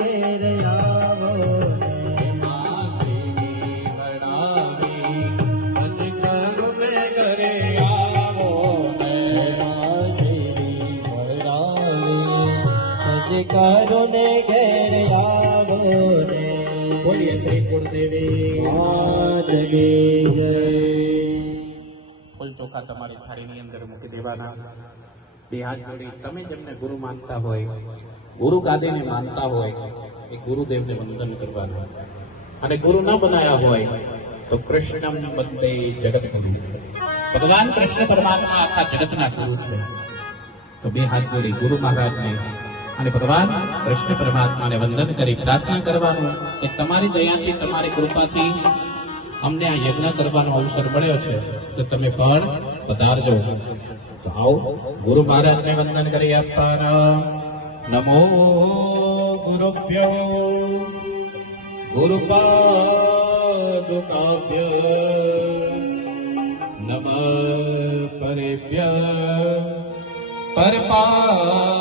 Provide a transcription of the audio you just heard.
ઘેર આવો કરો ને ઘેર આવો ને બોલીએ શ્રી કુળદેવી માત કી જય. ફૂલ ચોખા તમારી થાળીની અંદર મૂકી દેવાના. બે હાથ જોડી તમે જેમને ગુરુ માનતા હોય, ગુરુ ગાદીને માનતા હોય, એ ગુરુદેવને વંદન કરવાનું. અને ગુરુ ન બનાયા હોય તો કૃષ્ણમ વંદે જગત ગુરુ. ભગવાન કૃષ્ણ પરમાત્મા આખા જગતના ગુરુ છે. તો બે હાથ જોડી ગુરુ મહારાજને અને ભગવાન કૃષ્ણ પરમાત્માને વંદન કરી પ્રાર્થના કરવાનું કે તમારી દયાથી, તમારી કૃપાથી અમને આ યજ્ઞ કરવાનો અવસર મળ્યો છે, તો તમે પણ પધારજો. તો આવો ગુરુ મહારાજને વંદન કરી આપવાના. નમો ગુરુભ્યો ગુરુપાદુકાભ્ય નમઃ પરેભ્ય પરપાદુકા